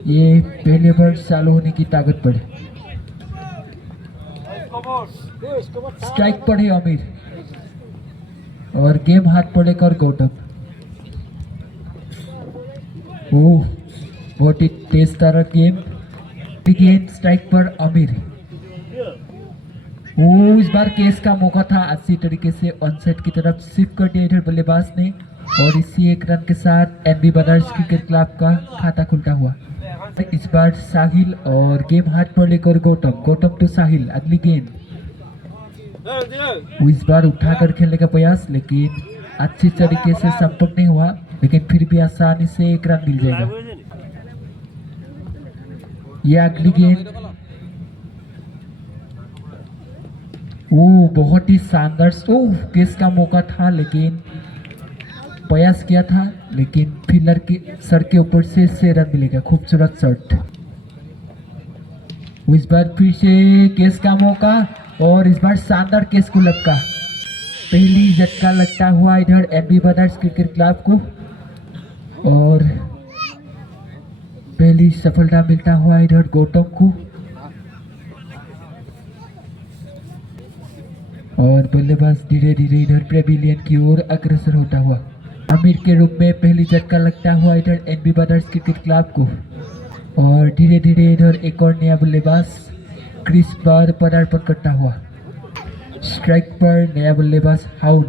ये पहले बार चालू होने की ताकत पर स्ट्राइक पर है आमिर और गेम हाथ पर लेकर गौतम। ओह, बहुत ही तेज तारा गेम। गेंद स्ट्राइक पर आमिर। इस बार केस का मौका था, अच्छी तरीके से ऑनसाइड की तरफ शिफ्ट कर दिया इधर बल्लेबाज ने और इसी एक रन के साथ एनबी ब्रदर्स क्रिकेट क्लब का खाता खुलता हुआ। इस बार साहिल और गेम हाथ पर लेकर गौतम टू साहिल। अगली गेंद इस बार उठाकर खेलने का प्रयास, लेकिन अच्छी तरीके से संपर्क नहीं हुआ, लेकिन फिर भी आसानी से एक रन मिल जाएगा। यह अगली गेंद बहुत ही शानदार केस का मौका था, लेकिन प्रयास किया था, लेकिन फील्डर के सर के ऊपर से रन मिलेगा। खूबसूरत शॉट। इस बार फिर से केस का मौका और इस बार शानदार केस को लपका। पहली झटका लगता हुआ इधर एनबी ब्रदर्स क्रिकेट क्लब को और पहली सफलता मिलता हुआ इधर गौतम को और बल्लेबाज धीरे धीरे इधर पेविलियन की ओर अग्रसर होता हुआ। आमिर के रूप में पहली झटका लगता हुआ इधर एनबी ब्रदर्स क्रिकेट क्लब को और धीरे धीरे इधर एक और नया बल्लेबाज क्रिस पर पदार्पण करता हुआ। स्ट्राइक पर नया बल्लेबाज हाउंड।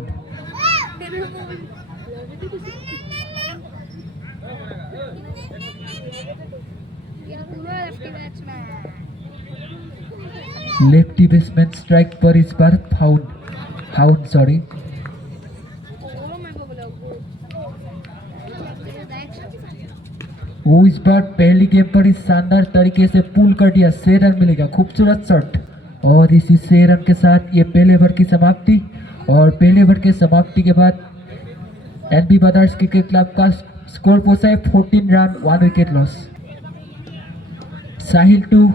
लेफ्टी बेसमैन स्ट्राइक पर इस बार हाउंड सॉरी। इस बार पहली गेम पर इस शानदार तरीके से पुल कर दिया, 6 रन मिलेगा। खूबसूरत शॉट और इसी 6 रन के साथ ये पहले ओवर की समाप्ति और पहले ओवर के समाप्ति के बाद एनबी ब्रदर्स क्रिकेट क्लब का स्कोर पहुंचा है 14 run 1 wicket loss. Sahil to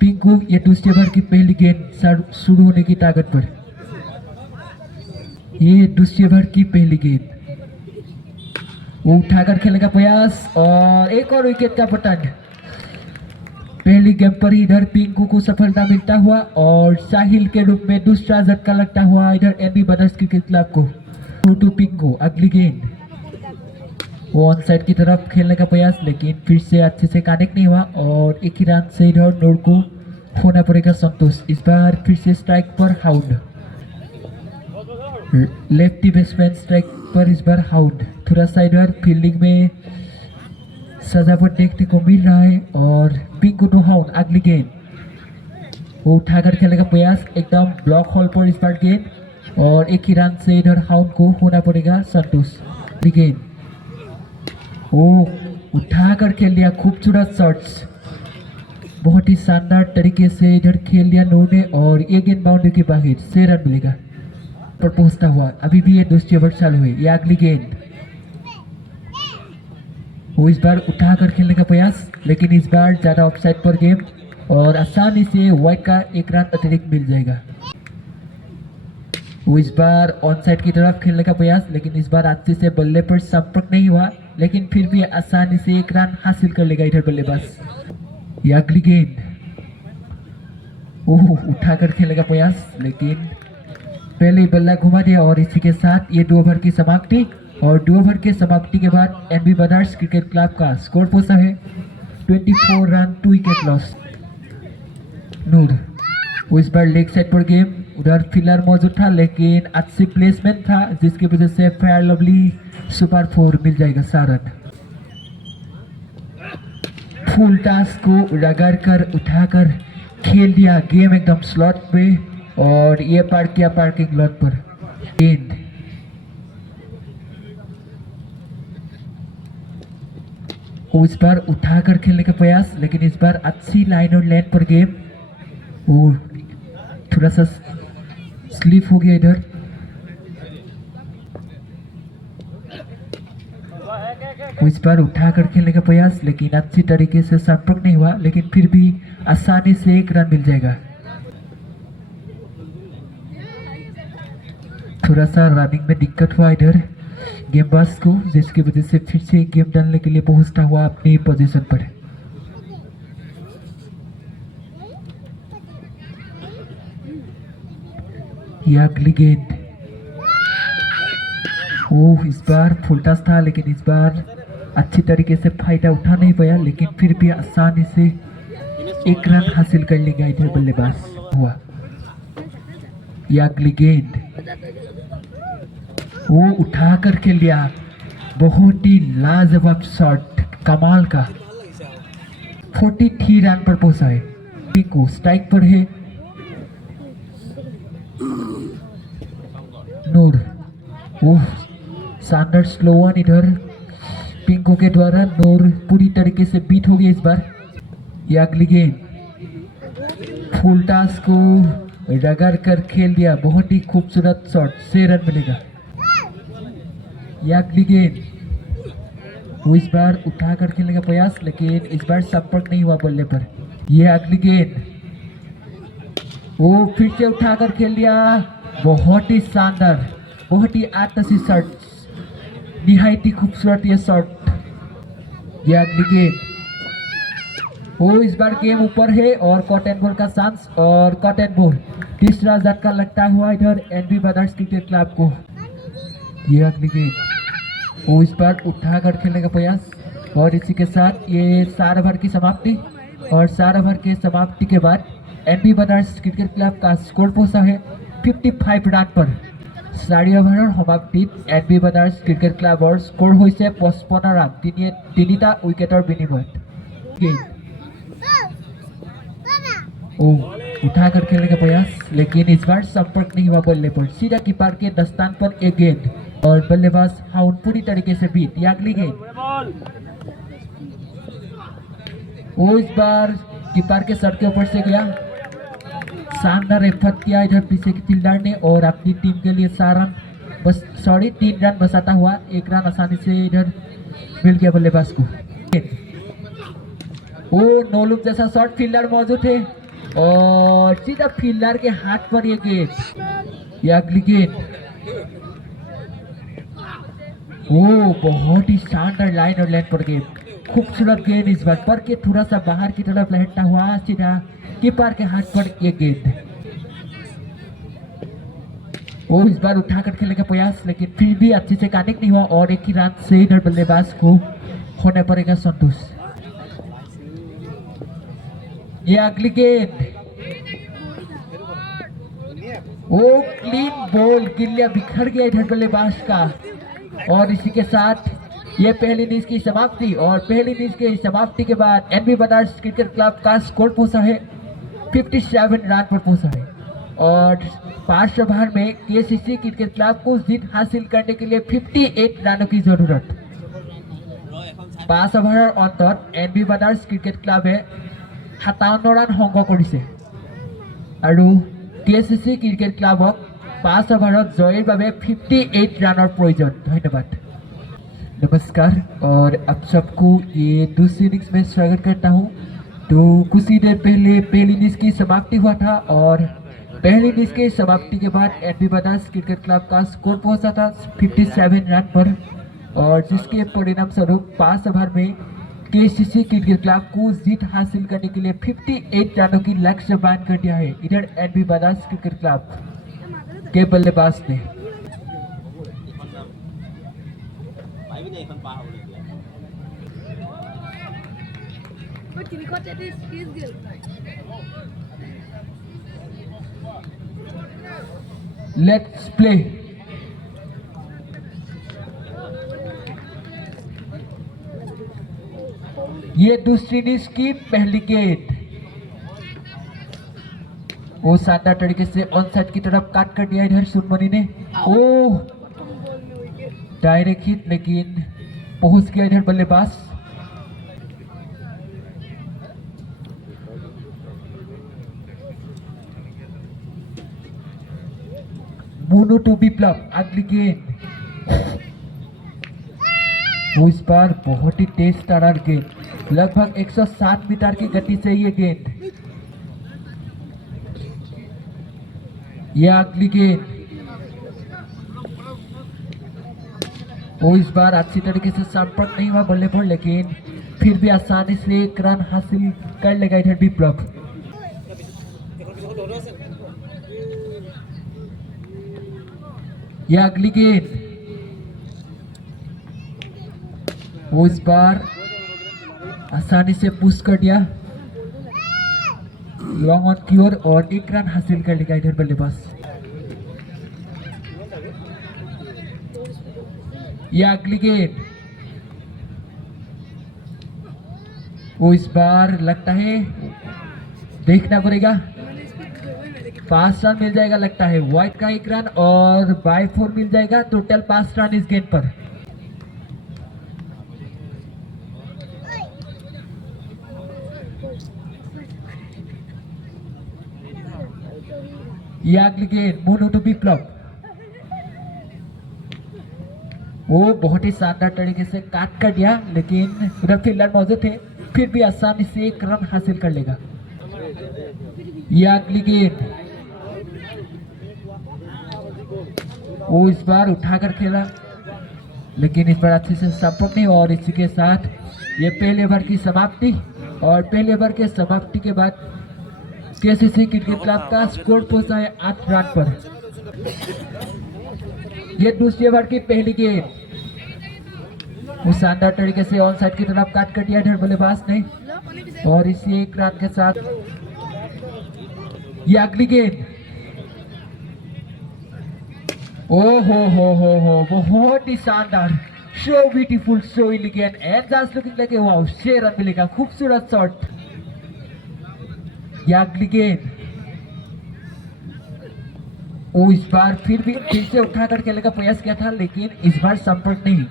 Pinku, ये दूसरे ओवर की पहली गेंद शुरू होने की ताकत पर। ये दूसरे ओवर की पहली गेंद उठाकर खेलने का प्रयास और एक और विकेट का पतन। पहली गेम पर ही इधर पिंकू को सफलता मिलता हुआ और साहिल के रूप में दूसरा झटका लगता हुआ इधर एनबी ब्रदर्स क्रिकेट क्लब को। टू पिंकू। अगली गेंद वो ऑन साइड की तरफ खेलने का प्रयास, लेकिन फिर से अच्छे से कनेक्ट नहीं हुआ और एक ही रन से इधर नूर को होना पड़ेगा संतोष। इस बार फिर से स्ट्राइक पर हाउंड। लेफ्टी बेसमैन स्ट्राइक पर इस बार हाउंड। थोड़ा सा इधर फील्डिंग में सजावट देखने को मिल रहा है और पिंकू टू हाउंड। अगली गेंद वो उठाकर खेलने का प्रयास, एकदम ब्लॉक होल पर इस बार गेंद और एक ही रन से इधर हाउंड को होना पड़ेगा संतोष। अगली गेंद उठाकर खेल लिया। खूबसूरत शॉट्स, बहुत ही शानदार तरीके से इधर खेल लिया नूर ने और ये गेंद बाउंड्री के बाहर, 6 रन मिलेगा पर पहुंचता हुआ। अभी भी ये दूसरी ओवर चालू है। ये अगली गेंद वो इस बार उठाकर खेलने का प्रयास, लेकिन इस बार ज्यादा ऑफसाइड पर गेम और आसानी से वाइड का एक रन अतिरिक्त मिल जाएगा। वो इस बार ऑन साइड की तरफ खेलने का प्रयास, लेकिन इस बार अच्छे से बल्ले पर संपर्क नहीं हुआ, लेकिन फिर भी आसानी से एक रन हासिल कर लेगा इधर बल्लेबाज। ये अगली गेंद उठाकर खेलने का प्रयास, लेकिन पहले बल्ला घुमा दिया और इसी के साथ ये 2 ओवर की समाप्ति और 2 ओवर के समाप्ति के बाद एनबी ब्रदर्स क्रिकेट क्लब का स्कोर पहुंचा है 24 रन 2 विकेट लॉस। नूर वो इस बार लेग साइड पर गेम, उधर फिलर मौजूद था, लेकिन अच्छी प्लेसमेंट था जिसकी वजह से फेयर लवली सुपर 4 मिल जाएगा 4 रन। फुल टॉस को रगड़ कर उठाकर खेल दिया, गेम एकदम स्लॉट पे और ये पार्क किया पार्किंग लॉट पर। गेंद इस बार उठाकर खेलने का प्रयास, लेकिन इस बार अच्छी लाइन और लेंथ पर गेम थोड़ा सा स्लिप हो गया इधर। इस बार उठाकर खेलने का प्रयास, लेकिन अच्छी तरीके से संपर्क नहीं हुआ, लेकिन फिर भी आसानी से एक रन मिल जाएगा। थोड़ा सा रनिंग में दिक्कत हुआ इधर गेमबाज को, जिसकी वजह से फिर से गेम डालने के लिए पहुंचता हुआ अपनी पोजीशन पर। ये अगली गेंद। ओह, इस बार फुल टॉस था लेकिन इस बार अच्छी तरीके से फायदा उठा नहीं पाया, लेकिन फिर भी आसानी से 1 रन हासिल कर लेंगे इधर बल्लेबाज हुआ। ये अगली गेंद, वो उठा कर खेल लिया, बहुत ही लाजवाब शॉट, कमाल का। 43 रन पर पहुंचा है। पिंकू स्ट्राइक पर है। नूर, ओह शानदार स्लो वन इधर पिंकू के द्वारा। नूर पूरी तरीके से बीट हो गई इस बार। ये अगली गेंद, फुल टॉस को रगड़ कर खेल दिया, बहुत ही खूबसूरत शॉट, 6 रन मिलेगा। ये अगली गेंद, वो इस बार उठाकर खेलने का प्रयास, लेकिन इस बार संपर्क नहीं हुआ बल्ले पर। ये अगली गेंद, वो फिर से उठाकर खेल दिया, बहुत ही शानदार, बहुत ही आतशी शॉट, निहायत ही खूबसूरत ये शॉट। ये अगली गेंद, वो इस बार गेम ऊपर है और कॉट एंड बॉल का चांस, और कॉट एंड बॉल, तीसरा झटका लगता हुआ इधर एनबी ब्रदर्स क्रिकेट क्लब को। ये अगली गेंद, वो इस बार उठाकर खेलने का प्रयास, और इसी के साथ ये 4 ओवर की समाप्ति। और 4 ओवर के समाप्ति के बाद एनबी ब्रदर्स क्रिकेट क्लब का स्कोर पहुंचा है 55 रन पर। 4 ओवर समाप्ति एनबी ब्रदर्स क्रिकेट क्लबर स्कोर होइसे 55 रन, তিনিটা উইকেটৰ বিনিময়ত। उठाकर खेलने का प्रयास, लेकिन इस बार संपर्क नहीं हुआ बल्ले पर, सीधा कीपर के दस्तान पर एक गेंद, और बल्लेबाज हाउन पूरी तरीके से बीट। ये अगली गेंद, वो इस बार कीपर के सर के ऊपर से गया, शानदार एफर्ट किया इधर पीछे की फील्डर ने, और अपनी टीम के लिए 3 रन बचाता हुआ 1 रन आसानी से इधर मिल गया बल्लेबाज को। वो नोलुप जैसा शॉट, फील्डर मौजूद है और सीधा फील्डर के हाथ पर ये गेंद। ये अगली गेंद, वो बहुत ही शानदार लाइन और लेंथ पर गेंद, खूबसूरत गेंद, इस बार पर के थोड़ा सा बाहर की तरफ लहटता हुआ सीधा कीपर के हाथ पर ये गेंद। वो इस बार उठाकर खेलने का प्रयास, लेकिन फिर भी अच्छे से कनेक्ट नहीं हुआ, और 1 ही रन से इधर बल्लेबाज को होने पड़ेगा संतोष। ये अगली गेंद, वो क्लीन बॉल, गिल्लिया बिखर गया इधर बल्लेबाज का, और इसी के साथ ये पहली इनिंग्स की समाप्ति। और पहली इनिंग्स की समाप्ति के बाद एनबी ब्रदर्स क्रिकेट क्लब का स्कोर पहुंचा है 57 रन पर पहुंचा है, और 5 ओवर में केसीसी क्रिकेट क्लब को जीत हासिल करने के लिए 58 रनों की जरूरत। 5 ओवर अंतर एनबी ब्रदर्स क्रिकेट क्लबे 57 रन সংগ্ৰহ কৰিছে, আৰু কেচিচি ক্ৰিকেট ক্লাবক 5 ओवरত জয়ৰ বাবে 58 रनर प्रयोजन। धन्यवाद, नमस्कार, और आप सबको ये दूसरी इनिंग्स में स्वागत करता हूँ। तो कुछ ही देर पहले पहली इनिंग्स की समाप्ति हुआ था, और पहली इनिंग्स की समाप्ति के बाद एनबी ब्रदर्स क्रिकेट क्लब का स्कोर पहुंचा था 57 रन पर, और जिसके परिणाम स्वरूप 5 ओवर में केसीसी क्रिकेट क्लब को जीत हासिल करने के लिए 58 रनों की लक्ष्य बांध कर दिया है इधर एनबी ब्रदर्स क्रिकेट क्लब के बल्लेबाज ने। Let's play. ये दूसरी इनिंग्स की पहली गेंद, वो शानदार तरीके से ऑन साइड की तरफ काट कर दिया इधर सुनमनी ने। ओह, डायरेक्ट हिट, लेकिन पहुंच गया इधर बल्लेबाज। मोनो टू विप्लव, अगली गेंद, वो इस बार बहुत ही तेज तरार गेंद, लगभग 107 मीटर की गति से ये गेंद। यह अगली गेंद, वो इस बार अच्छी तरीके से संपर्क नहीं हुआ बल्ले पर, लेकिन फिर भी आसानी से 1 रन हासिल कर लेगा इधर विप्लव। या अगली गेंद, वो इस बार आसानी से पुश कर दिया लॉन्ग ऑन की ओर और 1 रन हासिल कर लेगा इधर बल्लेबाज। या अगली गेंद, वो इस बार लगता है देखना पड़ेगा 5 रन मिल जाएगा लगता है। व्हाइट का 1 रन और बाय 4 मिल जाएगा, टोटल 5 रन इस गेंद पर। यह अगली गेंद, मोनो टू विप्लव, वो बहुत ही शानदार तरीके से काट कर दिया लेकिन उधर फील्डर मौजूद थे, फिर भी आसानी से 1 रन हासिल कर लेगा। यह अगली गेंद, वो इस बार उठाकर खेला लेकिन इस बार अच्छे से संपर्क नहीं और इसी के साथ ये पहले ओवर की समाप्ति। और पहले ओवर के समाप्ति के बाद केसीसी क्रिकेट क्लब का स्कोर पहुंचा है 8 रन पर। ये दूसरे ओवर की पहली गेंद, वो शानदार तरीके से ऑन साइड की तरफ काट कर दिया इधर बल्लेबाज ने और इसी 1 रन के साथ ये अगली गेंद, ओ हो बहुत ही शानदार, so beautiful, so elegant and just looking like a wow, 6 run मिलेगा, खूबसूरत शॉट। ये अगली गेंद, वो इस बार फिर से उठाकर खेलने का प्रयास किया था लेकिन इस बार संपर्क नहीं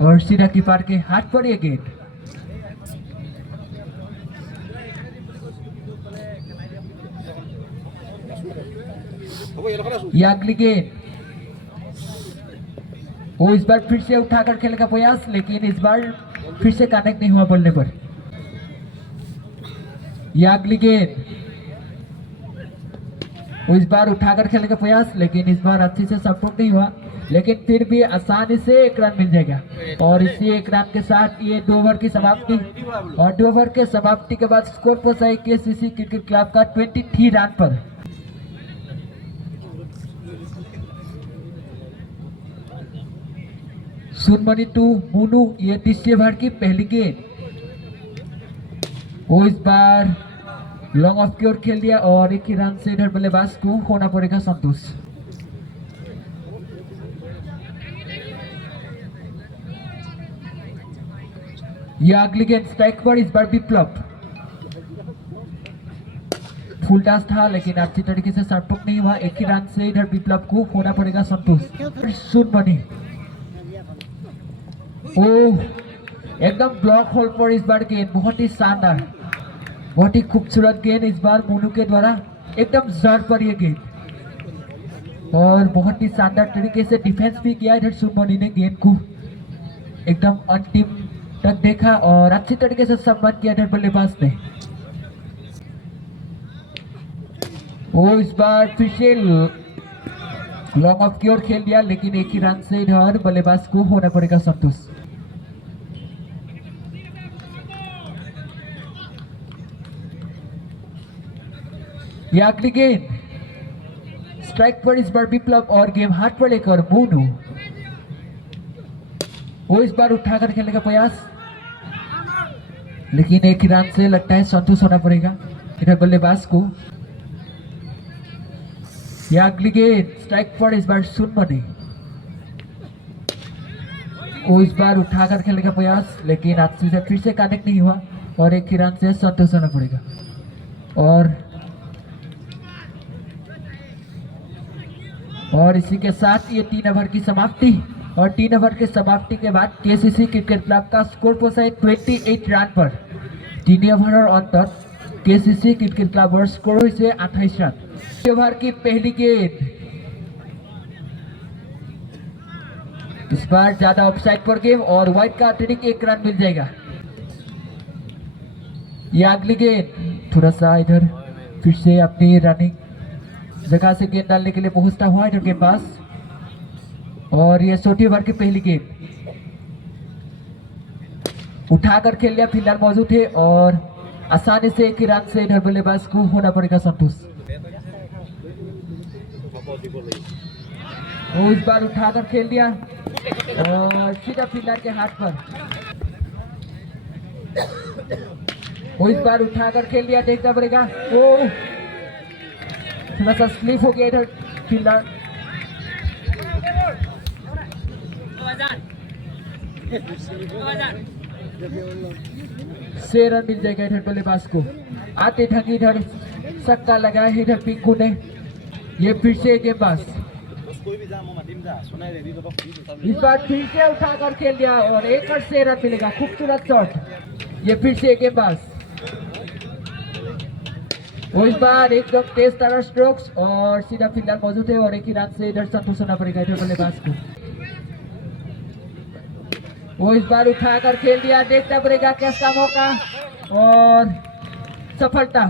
और सीधा कीपर के हाथ पर यह गेंद। यह अगली गेंद, वो इस बार फिर से उठाकर खेलने का प्रयास लेकिन इस बार फिर से कनेक्ट नहीं हुआ बल्ले पर। यह अगली गेंद, वो इस बार उठाकर खेलने का प्रयास लेकिन इस बार अच्छे से सपोर्ट नहीं हुआ लेकिन फिर भी आसानी से 1 रन मिल जाएगा और इसी 1 रन के साथ ये 2 ओवर की समाप्ति। और 2 ओवर के समाप्ति के बाद स्कोर पहुंचा है केसीसी क्रिकेट क्लब का 23 रन पर। सुनमनी टू मोनू, ये तीसरे ओवर की पहली गेंद, वो इस बार लॉन्ग ऑफ की ओर खेल दिया और 1 ही रन से इधर बल्लेबाज को होना पड़ेगा संतोष। यह अगली गेंद स्ट्राइक पर इस बार विप्लव, फुल टॉस था लेकिन अच्छी तरीके से संपर्क नहीं हुआ, 1 ही रन से इधर विप्लव को होना पड़ेगा संतोष। सुनमनी, ओह एकदम ब्लॉक होल पर इस बार गेंद, बहुत ही शानदार, बहुत ही खूबसूरत गेंद इस बार मोनू के द्वारा, एकदम जड़ पर यह गेंद और बहुत ही शानदार तरीके से डिफेंस भी किया इधर सुनमनी ने, गेंद को एकदम अंतिम तक देखा और अच्छी तरीके से संबंध किया इधर बल्लेबाज ने। वो इस बार फिर से लॉन्ग ऑफ की ओर खेल दिया लेकिन 1 ही रन से इधर बल्लेबाज को होना पड़ेगा संतोष। यह अगली गेंद स्ट्राइक पर इस बार विप्लव और गेम हाथ पर लेकर मोनू, वो इस बार उठाकर खेलने का प्रयास लेकिन 1 ही रन से लगता है संतोष होना पड़ेगा इधर बल्लेबाज को। यह अगली गेंद स्ट्राइक पर इस बार सुनमनी, वो इस बार उठाकर खेलने का प्रयास लेकिन अच्छे से फिर से कनेक्ट नहीं हुआ और 1 ही रन से संतोष होना पड़ेगा। और इसी के साथ ये 3 ओवर की समाप्ति और 3 ओवर के समाप्ति के बाद केसीसी क्रिकेट क्लब का स्कोर पहुंचा है 28 रन पर। 3 ओवर और अंतर केसीसी क्रिकेट क्लब और स्कोर हुई से 28 रन। ओवर की पहली गेंद, इस बार ज्यादा ऑफसाइड पर गेम और वाइड का अतिरिक्त 1 रन मिल जाएगा। यह अगली गेंद, थोड़ा सा इधर फिर से अपनी रनिंग जगह से गेंद डालने के लिए पहुंचता हुआ इधर के पास और ये 6 ओवर की पहली गेंद उठाकर खेल लिया, फील्डर मौजूद थे और आसानी से 1 ही रन से इधर बल्लेबाज को होना पड़ेगा संतोष। वो इस बार उठाकर खेल दिया और सीधा फील्डर के हाथ पर। वो इस बार उठाकर खेल दिया, देखना पड़ेगा। वो थोड़ा सा स्लिप हो गया इधर फील्डर। 6 रन मिल जाएगा इधर बल्लेबाज को। आते ढंग इधर छक्का लगाया है इधर पिंकू ने। ये फिर से गेंदबाज इस बार फिर से उठाकर खेल दिया और 1 और 6 रन मिलेगा। खूबसूरत शॉट। ये फिर से गेंदबाज वो इस बार एकदम तेज तरह स्ट्रोक्स और सीधा फील्डर मौजूद है और 1 ही रन से इधर संतोष होना पड़ेगा इधर बल्लेबाज को। वो इस बार उठाकर खेल दिया, देखना पड़ेगा कैसा मौका और सफलता।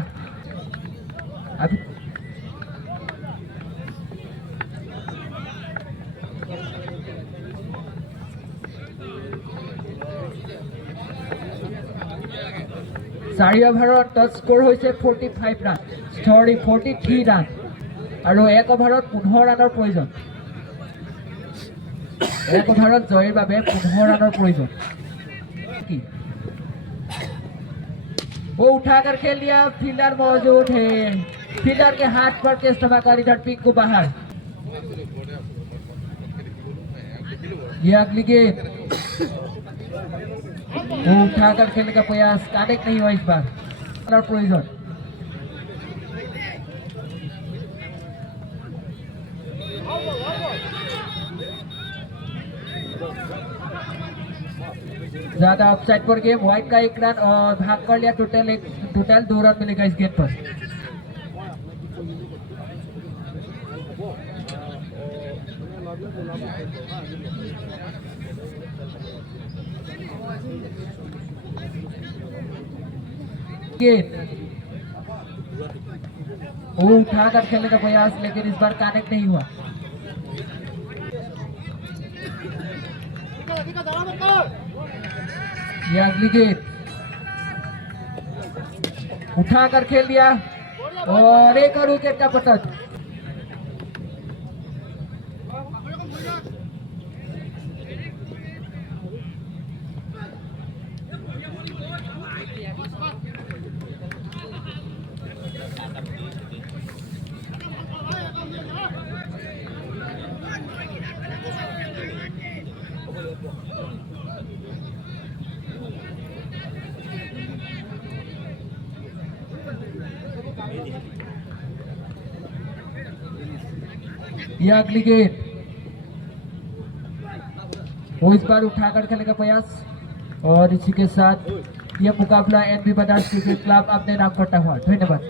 अभी চাৰি অভাৰত টচ স্কোৰ হৈছে 45 ৰান, সৰি 43 ৰান আৰু 1 অভাৰত 15 ৰানৰ প্ৰয়োজন। 1 অভাৰত জয়ৰ বাবে 15 ৰানৰ প্ৰয়োজন। वो उठाकर खेल दिया, फील्डर मौजूद है। फील्डर के हाथ पर केस धमाकर इधर पिंकू बाहर। ये अगली गेंद वो उठाकर खेलने का प्रयास, कनेक्ट नहीं हुआ इस बार। प्रयोजन ज्यादा ऑफसाइड पर गेम, व्हाइट का 1 रन और भाग कर लिया। टोटल 2 रन मिलेगा इस गेंद पर। गेंद वो उठाकर खेलने का प्रयास, लेकिन इस बार कनेक्ट नहीं हुआ। ये अगली गेंद उठाकर खेल दिया और 1 और विकेट का पतन। यह अगली गेंद वो इस बार उठाकर खेलने का प्रयास और इसी के साथ यह मुकाबला एनबी बनारस क्रिकेट क्लब अपने नाम करता हुआ। धन्यवाद।